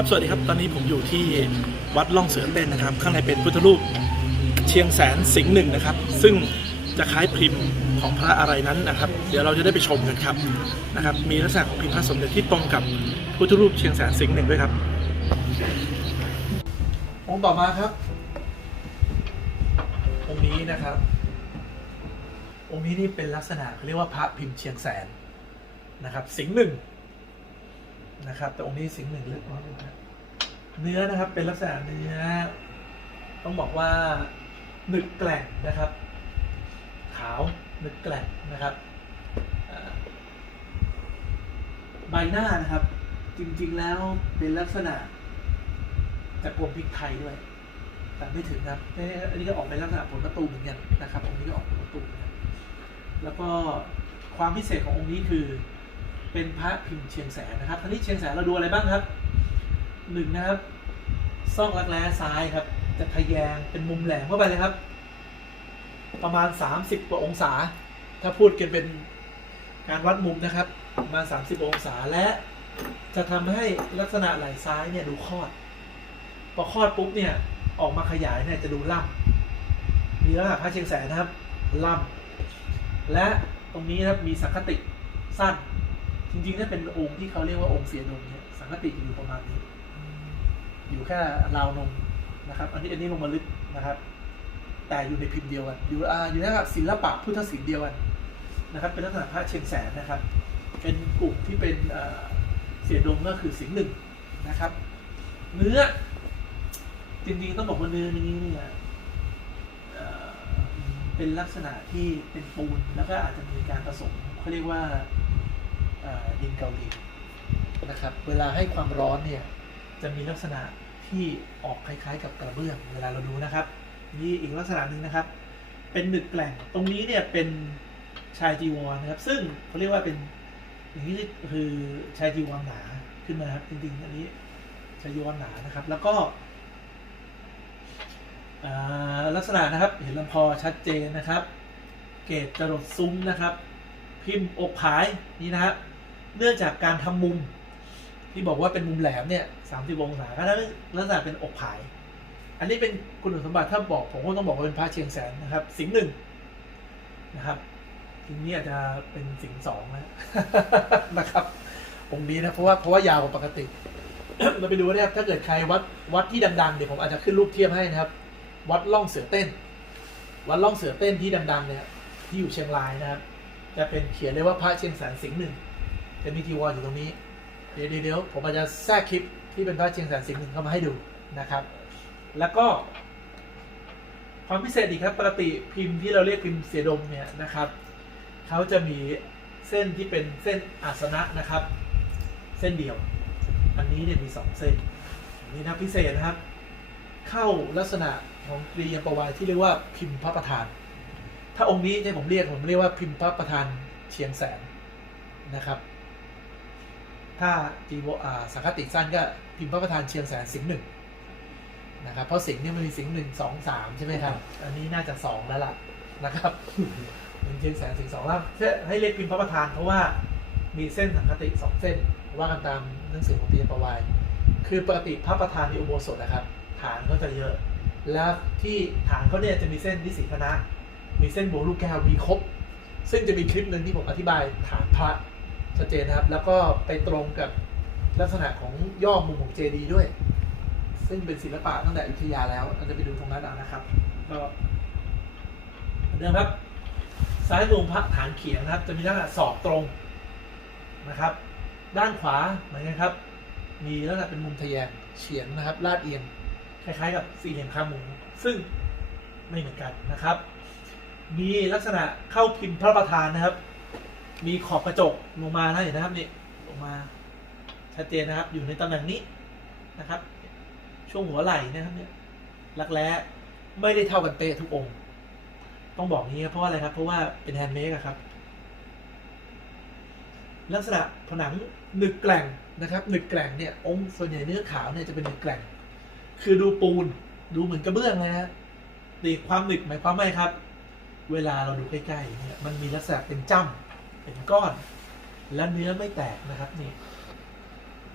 ครับสวัสดีครับตอนนี้ผมอยู่ที่วัดล่องเสือเต้นนะครับ ข้างในเป็นพุทธรูปเชียงแสนสิงห์หนึ่งนะครับ ซึ่งจะคล้ายพิมพ์ของพระอะไรนั้นนะครับ เดี๋ยวเราจะได้ไปชมกันครับนะครับ มีลักษณะของพิมพ์พระสมเด็จที่ตรงกับพุทธรูปเชียงแสนสิงห์หนึ่งด้วยครับองค์ต่อมาครับองค์นี้นะครับองค์นี้นี่เป็นลักษณะเขาเรียกว่าพระพิมพ์เชียงแสนนะครับ สิงห์หนึ่ง นะครับ แต่องค์นี้สิงหนึ่งลึกมากเลยนะเนื้อนะครับเป็นลักษณะเนื้อ ต้องบอกว่าหนึกแกล่งนะครับ ขาวหนึกแกล่งนะครับใบหน้านะครับ จริงๆแล้วเป็นลักษณะจากกลมพริกไทยด้วย แต่ไม่ถึงครับเอ๊ะอันนี้ก็ออกเป็นลักษณะผลประตูเหมือนกันนะครับองค์นี้ก็ออกผลประตูนะแล้วก็ความพิเศษขององค์นี้คือ เป็นพระพิมพ์เชียงแสนนะครับท่านี้เชียงแสนเราดูอะไรบ้างครับหนึ่งนะครับซอกรักแร้ซ้ายครับ จะทะแยงเป็นมุมแหลมเข้าไปเลยครับ ประมาณ 30กว่าองศา ถ้าพูดกันเป็นการวัดมุมนะครับ ประมาณ 30 องศาและจะทำให้ลักษณะไหล่ซ้ายเนี่ยดูคลอด พอคลอดปุ๊บเนี่ยออกมาขยายเนี่ยจะดูล่ำมีลักษณะพระเชียงแสนนะครับล่ำและตรงนี้นะครับมีสังคติสั้น จริงๆถ้าเป็นองค์ที่เขาเรียกว่าองค์เสียนมเนี่ยสังคติอยู่ประมาณนี้ อยู่แค่ราวนมนะครับ อันนี้อันนี้ลงมาลึกนะครับ แต่อยู่ในพิมพ์เดียวกันอยู่อ่าอยู่ในศิลปะพุทธศิลป์เดียวกันนะครับ เป็นลักษณะพระเชียงแสนนะครับ เป็นกลุ่มที่เป็นเสียดมก็คือสิงหนึ่งนะครับ เนื้อจริงๆต้องบอกว่าเนื้อนี้เนี่ยเป็นลักษณะที่เป็นปูนแล้วก็อาจจะมีการผสมเขาเรียกว่า ดินเกาหลีนะครับ เวลาให้ความร้อนเนี่ยจะมีลักษณะที่ออกคล้ายๆ กับกระเบื้อง เวลาเราดูนะครับนี่อีกลักษณะหนึ่งนะครับ เป็นหนึกแกล่งตรงนี้เนี่ยเป็นชายจีวรนะครับ ซึ่งเขาเรียกว่าเป็นอย่างนี้คือชายจีวรหนาขึ้นมาครับจริงๆอันนี้ชายจีวรหนานะครับ แล้วก็ลักษณะนะครับเห็นลำคอชัดเจนนะครับ เกตจรดซุ้มนะครับ พิมพ์อกผายนี่นะครับ เนื่องจากการทำมุม ที่บอกว่าเป็นมุมแหลมเนี่ยสามสิบองศาก็ลักษณะเป็นอกผาย อันนี้เป็นคุณสมบัติถ้าบอกผมก็ต้องบอกว่าเป็นพระเชียงแสนนะครับ สิงหนึ่งนะครับทีนี้อาจจะเป็นสิงสองนะนะครับองค์นี้นะเพราะว่าเพราะว่ายาวกว่าปกติเราไปดูนะครับถ้าเกิดใครวัดวัดที่ดังๆเดี๋ยวผมอาจจะขึ้นรูปเทียบให้นะครับ วัดล่องเสือเต้น วัดล่องเสือเต้นที่ดังๆเนี่ยที่อยู่เชียงรายนะครับ จะเป็นเขียนเลยว่าพระเชียงแสนสิงห์หนึ่ง จะมีทีวรอยู่ตรงนี้ เดี๋ยวเดี๋ยวผมอาจจะแทรกคลิปที่เป็นพระเชียงแสนสิงห์หนึ่งเข้ามาให้ดูนะครับ แล้วก็ความพิเศษอีกครับปกติพิมพ์ที่เราเรียกพิมพ์เสียดมเนี่ยนะครับเขาจะมีเส้นที่เป็นเส้นอาสนะนะครับ เส้นเดียว อันนี้เนี่ยมีสองเส้นนนี้นะพิเศษนะครับ เข้าลักษณะของกรียมประวายที่เรียกว่าพิมพ์พระประธาน ถ้าองค์นี้ที่ผมเรียกผมเรียกว่าพิมพ์พระประธานเชียงแสนนะครับ ถ้าจีโวอาสังคติสั้นก็พิมพ์พระประธานเชียงแสนสิงห์หนึ่งนะครับเพราะสิงห์เนี่ยมันมีสิงห์หนึ่งสองสามใช่ไหมครับ อันนี้น่าจะสองแล้วล่ะนะครับเป็นเชียงแสนสิงห์สองแล้วให้เรียกพิมพ์พระประธานเพราะว่ามีเส้นสังคติสองเส้นว่ากันตามหนังสือของปียประวายคือปกติพระประธานในอุโบสถนะครับ ฐานก็จะเยอะ แล้วที่ฐานเขาเนี่ยจะมีเส้นนิสิตคณะ มีเส้นโบวลูกแก้วมีครบ ซึ่งจะมีคลิปหนึ่งที่ผมอธิบายฐานพระ ชัดเจนนะครับ แล้วก็ไปตรงกับลักษณะของย่อมุมของเจดีด้วย ซึ่งเป็นศิลปะตั้งแต่อยุธยาแล้วเราจะไปดูตรงนั้นเอานะครับก็เหมือนเดิมครับซ้ายมือของพระฐานเขียงนะครับ จะมีลักษณะศอกตรงนะครับ ด้านขวาเหมือนกันครับ มีลักษณะเป็นมุมทะแยงเฉียงนะครับ ลาดเอียงคล้ายๆ กับสี่เหลี่ยมขาหมูซึ่งไม่เหมือนกันนะครับ มีลักษณะเข้าพิมพ์พระประธานนะครับ มีขอบกระจกลงมานะเห็นนะครับนี่ลงมาชัดเจนนะครับ อยู่ในตำแหน่งนี้นะครับ ช่วงหัวไหล่นะครับเนี่ยรักแร้ไม่ได้เท่ากันเป๊ะทุกองค์ ต้องบอกนี้ครับเพราะว่าอะไรครับ เพราะว่าเป็นแฮนด์เมดครับ ลักษณะผนังหนึกแกล่งนะครับหนึกแกล่งเนี่ยองค์ส่วนใหญ่เนื้อขาวเนี่ยจะเป็นหนึกแกล่ง คือดูปูนดูเหมือนกระเบื้องเลยนะตีความหนึกหมายความว่าครับ เวลาเราดูใกล้ๆเนี่ยมันมีลักษณะเป็นจ้ำ เป็นก้อน และเนื้อไม่แตกนะครับนี่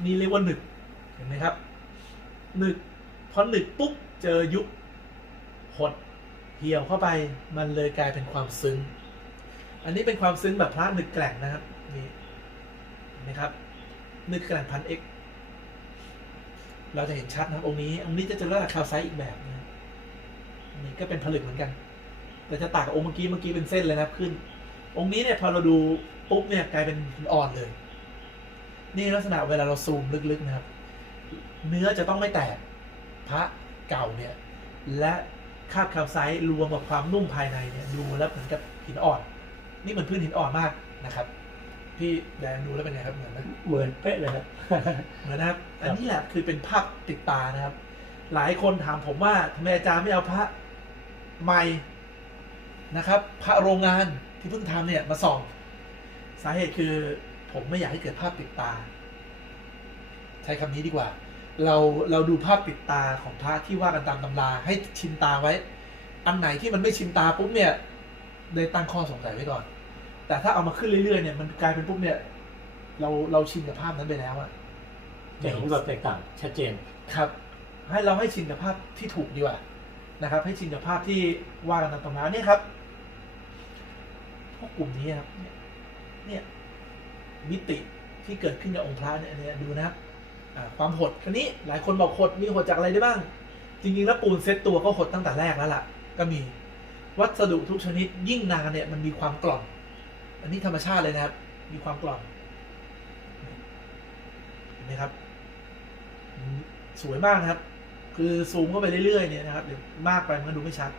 นี่เรียกว่าหนึกเห็นไหมครับหนึกพอหนึกปุ๊บเจอยุบหดเหี่ยวเข้าไปมันเลยกลายเป็นความซึ้ง อันนี้เป็นความซึ้งแบบพระหนึกแกร่งนะครับนี่เห็นไหมครับหนึกแกร่งพันเอ็กเราจะเห็นชัดนะครับองค์นี้องค์นี้จะเจอระดับคาวไซส์อีกแบบนะอันนี้ก็เป็นผลึกเหมือนกัน แต่จะต่างกับองค์เมื่อกี้เมื่อกี้เป็นเส้นเลยนะครับขึ้น องค์นี้เนี่ยพอเราดูปุ๊บเนี่ยกลายเป็นหินอ่อนเลย นี่ลักษณะเวลาเราซูมลึกๆนะครับ เนื้อจะต้องไม่แตกพระเก่าเนี่ย และคาบคาวไซส์รวมกับความนุ่มภายในเนี่ยดูแล้วเหมือนกับหินอ่อน นี่เหมือนพื้นหินอ่อนมากนะครับพี่แดนดูแล้วเป็นไงครับเหมือนไหมเหมือนเป๊ะเลยครับเหมือนนะครับ อันนี้แหละคือเป็นภาพติดตานะครับ หลายคนถามผมว่าทำไมอาจารย์ไม่เอาพระใหม่นะครับ พระโรงงาน ที่เพิ่งทำเนี่ยมาส่อง สาเหตุคือผมไม่อยากให้เกิดภาพติดตา ใช้คำนี้ดีกว่า เราเราดูภาพติดตาของพระที่ว่ากันตามตำราให้ชินตาไว้ อันไหนที่มันไม่ชินตาปุ๊บเนี่ยได้ตั้งข้อสงสัยไว้ก่อน แต่ถ้าเอามาขึ้นเรื่อยๆเนี่ยมันกลายเป็นปุ๊บเนี่ย เราเราชินกับภาพนั้นไปแล้วอะจะเห็นความแตกต่างชัดเจนครับ ให้เราให้ชินกับภาพที่ถูกดีกว่านะครับ ให้ชินกับภาพที่ว่ากันตามตำราเนี่ยครับ พวกกลุ่มนี้ครับเนี่ยมิติที่เกิดขึ้นจากองค์พระเนี่ยเนี่ยดูนะครับความหดคันนี้หลายคนบอกหดมีหดจากอะไรได้บ้าง จริงๆแล้วปูนเซตตัวก็หดตั้งแต่แรกแล้วล่ะ ก็มีวัสดุทุกชนิดยิ่งนานเนี่ยมันมีความกร่อน อันนี้ธรรมชาติเลยนะครับ มีความกร่อนเห็นไหมครับ สวยมากนะครับ คือซูมเข้าไปเรื่อยๆเนี่ยนะครับเดี๋ยวมากไปมันก็ดูไม่ชัด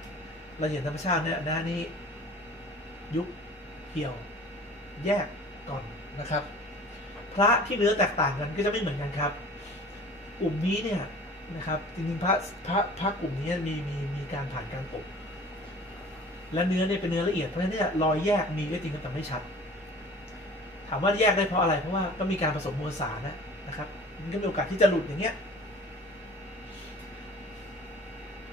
เราเห็นธรรมชาติเนี่ยนะนี่ยุบ เหี่ยวแยกก่อนนะครับ พระที่เนื้อแตกต่างกันก็จะไม่เหมือนกันครับ กลุ่มนี้เนี่ยนะครับจริงๆพระพระพระกลุ่มนี้มีมีมีการผ่านการอบและเนื้อเนี่ยเป็นเนื้อละเอียดเพราะฉะนั้นเนี่ยรอยแยกมีก็จริงแต่ไม่ชัด ถามว่าแยกได้เพราะอะไรเพราะว่าก็มีการผสมมวลสารนะนะครับมันก็มีโอกาสที่จะหลุดอย่างเงี้ย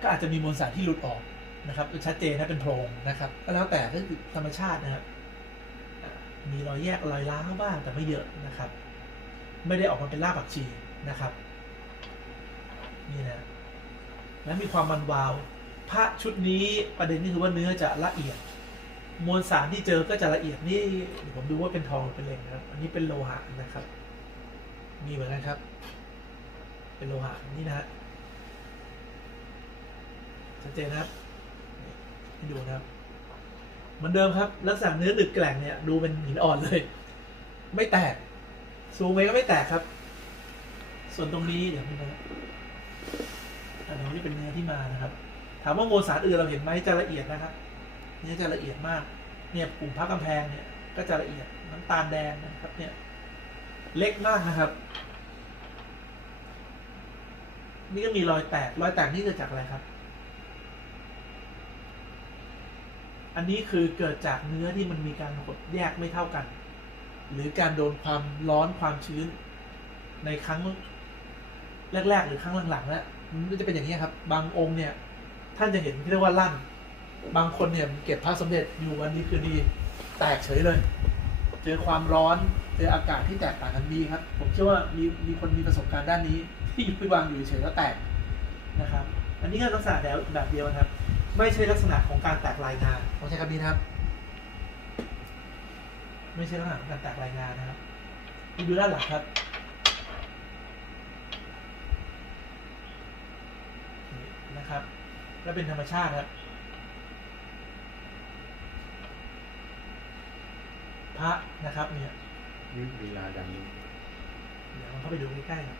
ก็อาจจะมีมวลสารที่หลุดออกนะครับชัดเจนนะเป็นโพรงนะครับก็แล้วแต่ก็คือธรรมชาตินะครับ มีรอยแยกรอยร้าวบ้างแต่ไม่เยอะนะครับ ไม่ได้ออกมาเป็นรากผักชีนะครับ นี่นะ แล้วมีความมันวาว พระชุดนี้ประเด็นนี่คือว่าเนื้อจะละเอียด มวลสารที่เจอก็จะละเอียดนี่ผมดูว่าเป็นทองเป็นเหล็กนะครับ อันนี้เป็นโลหะนะครับ มีเหมือนกันครับ เป็นโลหะนี่นะฮะชัดเจนนะครับให้ดูนะครับ เหมือนเดิมครับลักษณะเนื้อดึกแกร่งเนี่ยดูเป็นหินอ่อนเลย ไม่แตกซูมไปก็ไม่แตกครับ ส่วนตรงนี้เดี๋ยวนะอันนี้เป็นเนื้อที่มานะครับ ถามว่าโมสารอื่นเราเห็นไหมจะละเอียดนะครับเนี่ยจะละเอียดมาก เนี่ยกลุ่มพักกำแพงเนี่ย ก็จะละเอียดน้ำตาลแดงนะครับ เนี่ย เล็กมากนะครับ นี่ก็มีรอยแตกรอยแตกนี่เกิดจากอะไรครับ อันนี้คือเกิดจากเนื้อที่มันมีการหดแยกไม่เท่ากัน หรือการโดนความร้อนความชื้น ในครั้งแรก ๆ หรือครั้งหลังๆแล้วมันก็จะเป็นอย่างนี้ครับ บางองค์เนี่ย ท่านจะเห็นที่เรียกว่าลั่น บางคนเนี่ยเก็บพระสมเด็จอยู่วันนี้คือดี แตกเฉยเลย เจอความร้อนเจออากาศที่แตกต่างกันมีครับ ผมเชื่อว่ามีมีคนมีประสบการณ์ด้านนี้ ที่อยู่ไปวางอยู่เฉยแล้วแตกนะครับ อันนี้ก็ลักษณะแบบแบบเดียวครับ ไม่ใช่ลักษณะของการแตกลายงานผมใช้คำนี้นะครับ ไม่ใช่ลักษณะของการแตกลายงานนะครับดูด้านหลังครับนี่นะครับ แล้วเป็นธรรมชาติครับพระนะครับเนี่ยยุทธลีลาดังนี้เดี๋ยวเราเข้าไปดูใกล้ๆครับ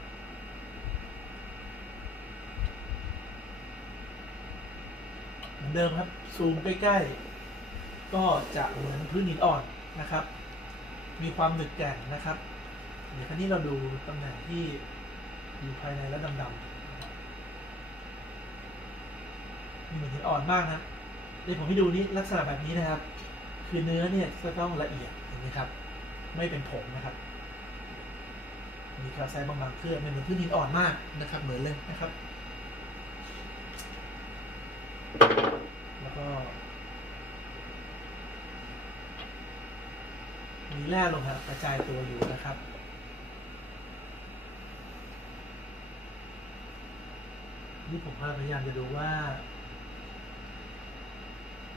เดิมครับ ซูมใกล้ ๆ ก็จะเหมือนพื้นหินอ่อนนะครับ มีความหนึกแกร่งนะครับ เดี๋ยวคราวนี้เราดูตำแหน่งที่อยู่ภายในและดำๆมีเหมือนหินอ่อนมากนะเดี๋ยวผมให้ดูนี่ลักษณะแบบนี้นะครับ คือเนื้อเนี่ยจะต้องละเอียดเห็นไหมครับ ไม่เป็นผงนะครับ มีคาไซบางๆเคลือบไม่เหมือนพื้นหินอ่อนมากนะครับ เหมือนเลยนะครับ แล้วก็ มีแร่ลงครับกระจายตัวอยู่นะครับ นี่ผมพยายามจะดูว่า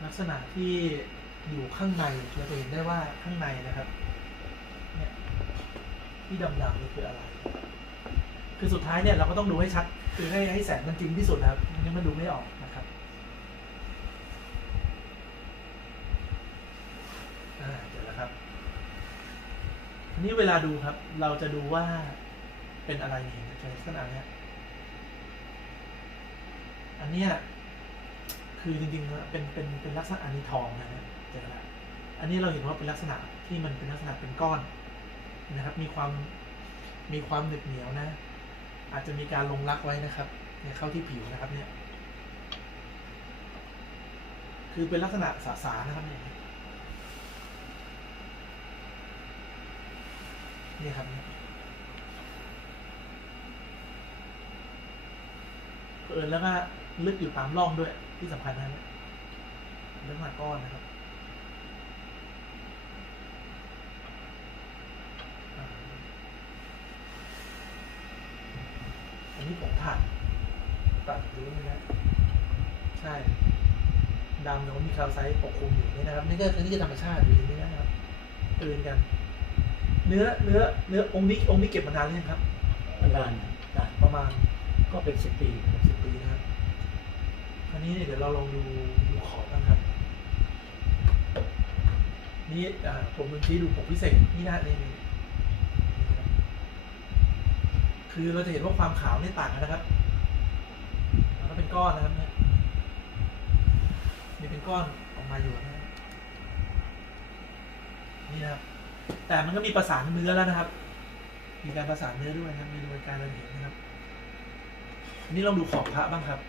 ลักษณะที่อยู่ข้างในเราจะเห็นได้ว่าข้างในนะครับเนี่ยที่ดำๆนี่คืออะไร คือสุดท้ายเนี่ยเราก็ต้องดูให้ชัด คือให้ให้แสงมันจริงที่สุดนะครับไม่งั้นมันดูไม่ออกนะครับ อ่าเดี๋ยวนะครับที นี้เวลาดูครับ เราจะดูว่าเป็นอะไรเห็นในลักษณะเนี้ยอันเนี้ยคือจริงๆเป็นเป็นเป็นลักษณะอันนี้ทองนะเนี่ยเจอแล้วอันนี้เราเห็นว่าเป็นลักษณะที่มันเป็นลักษณะเป็นก้อนนะครับ มีความมีความหนึบเหนียวนะ อาจจะมีการลงรักไว้นะครับเนี่ยเข้าที่ผิวนะครับเนี่ย คือเป็นลักษณะสาสานะครับเนี่ยเนี่ครับเนี่ยเออแล้วก็ลึกอยู่ตามร่องด้วยที่สำคัญนะเนี่ยเรื่องหนักก้อนนะครับอันนี้ผมถ่านตัดดูนี่นะใช่ดำแล้วมีคาร์บอนไซด์ปกคลุมอยู่นี่นะครับนี่ก็คือนี่ธรรมชาติอยู่ในนี้นะครับตื่นกัน เนื้อเนื้อเนื้อองค์นี้องค์นี้เก็บมานานหรือยังครับนานนานประมาณก็เป็นสิบปีสิบปีนะครับคราวนี้เนี่ยเดี๋ยวเราลองดูดูขอบบ้างครับนี่อ่าผมลองชี้ดูผมพิเศษนี่นะนี่นี่นี่ครับคือเราจะเห็นว่าความขาวนี่ต่างกันนะครับแล้วก็เป็นก้อนนะครับเนี่ยนี่เป็นก้อนออกมาอยู่นะครับนี่นะครับ แต่มันก็มีประสานเนื้อแล้วนะครับ มีการประสานเนื้อด้วยนะครับมีโดยการเราเห็นนะครับอันนี้ลองดูขอบพระบ้างครับ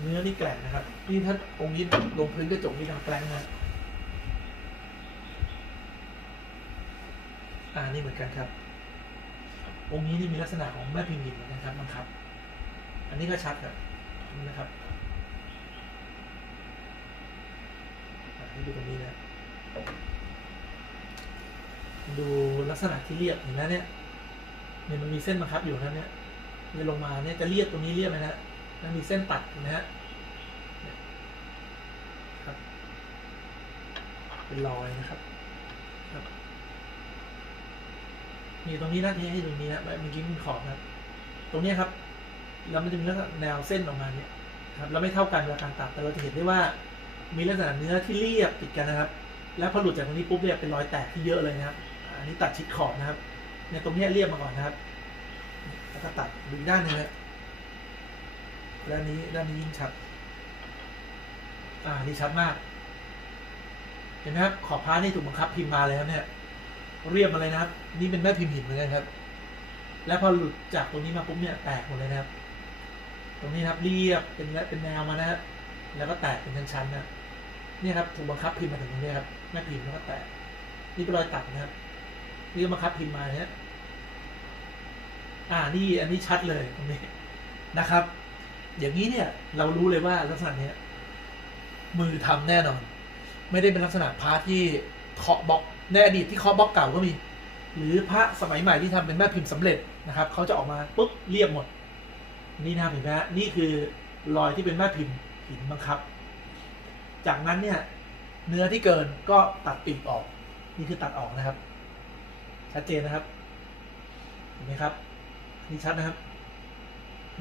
เนื้อนี่แกร่งนะครับ นี่ถ้าองค์นี้ลงพื้นกระจกนี่ทำแกร่งนะอ่านี่เหมือนกันครับ องค์นี้นี่มีลักษณะของแม่พิมพ์หินเหมือนกันครับบังคับ อันนี้ก็ชัดครับนี่นะครับ อ่าดูตรงนี้นะดูลักษณะที่เรียบเห็นไหมเนี่ยเนี่ยมันมีเส้นบังคับอยู่นะเนี่ยเนี่ยลงมาเนี่ยจะเรียบตรงนี้เรียบไหมนะแล้วมีเส้นตัดนะฮะครับ เป็นรอยนะครับครับนี่ตรงนี้นะที่ให้ตรงนี้นะเมื่อกี้มีขอบนะตรงนี้ครับ แล้วมันจะมีลักษณะแนวเส้นออกมาเนี่ยครับแล้วไม่เท่ากันเวลาการตัดแต่เราจะเห็นได้ว่า มีลักษณะเนื้อที่เรียบติดกันนะครับ แล้วพอหลุดจากตรงนี้ปุ๊บเนี่ยเป็นรอยแตกที่เยอะเลยนะครับ อันนี้ตัดชิดขอบนะครับเนี่ยตรงนี้เรียบมาก่อนนะครับ แล้วก็ตัดดูด้านนึงนะด้านนี้ด้านนี้ยิ่งชัด อ่านี่ชัดมาก เห็นไหมครับขอบพานี่ถูกบังคับพิมพ์มาแล้วเนี่ย เรียบมาเลยนะครับ นี่เป็นแม่พิมพ์หินเหมือนกันครับ แล้วพอหลุดจากตรงนี้มาปุ๊บเนี่ยแตกหมดเลยนะครับ ตรงนี้ครับเรียบเป็นละเป็นแนวมานะฮะแล้วก็แตกเป็นชั้นๆนะ นี่ยครับถูกบังคับพิมพ์มาถึงตรงนี้ครับแม่พิมพ์แล้วก็แตกนี่เป็นรอยตัดนะครับนี่ก็บังคับพิมพ์มาเนี่ยอ่านี่อันนี้ชัดเลยตรงนี้นะครับ อย่างนี้เนี่ยเรารู้เลยว่าลักษณะเนี้ยมือทำแน่นอน ไม่ได้เป็นลักษณะพระที่เคาะบล็อกในอดีตที่เคาะบล็อกเก่าก็มี หรือพระสมัยใหม่ที่ทำเป็นแม่พิมพ์สำเร็จนะครับเขาจะออกมาปุ๊บเรียบหมด นี่นะครับเห็นไหมฮะนี่คือรอยที่เป็นแม่พิมพ์หินบังคับ จากนั้นเนี่ยเนื้อที่เกินก็ตัดปีกออก นี่คือตัดออกนะครับ ชัดเจนนะครับเห็นไหมครับนี่ชัดนะครับ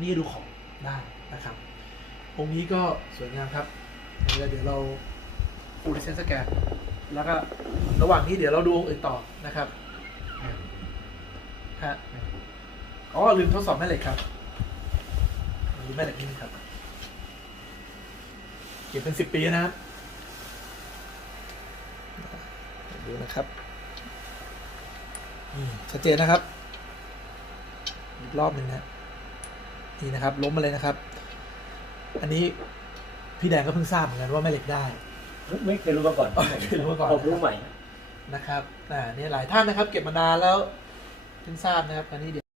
นี่ดูของได้นะครับองค์นี้ก็สวยงามครับเดี๋ยวเราฟูลิเซนสแกนแล้วก็ระหว่างนี้เดี๋ยวเราดูองค์อื่นต่อนะครับฮะอ๋อลืมทดสอบแม่เหล็กครับดูแม่เหล็กนี่ครับ เก็บเป็นสิบปีนะครับดูนะครับอืมชัดเจนนะครับอีกรอบหนึ่งนะนี่นะครับ ล้มมาเลยนะครับ อันนี้พี่แดงก็เพิ่งทราบเหมือนกันว่าแม่เหล็กได้ไม่เคยรู้มาก่อนอ๋อไม่เคยรู้มาก่อนผมรู้ใหม่นะครับอ่านี่หลายท่านนะครับ เก็บมานานแล้วเพิ่งทราบนะครับอันนี้เดี๋ยว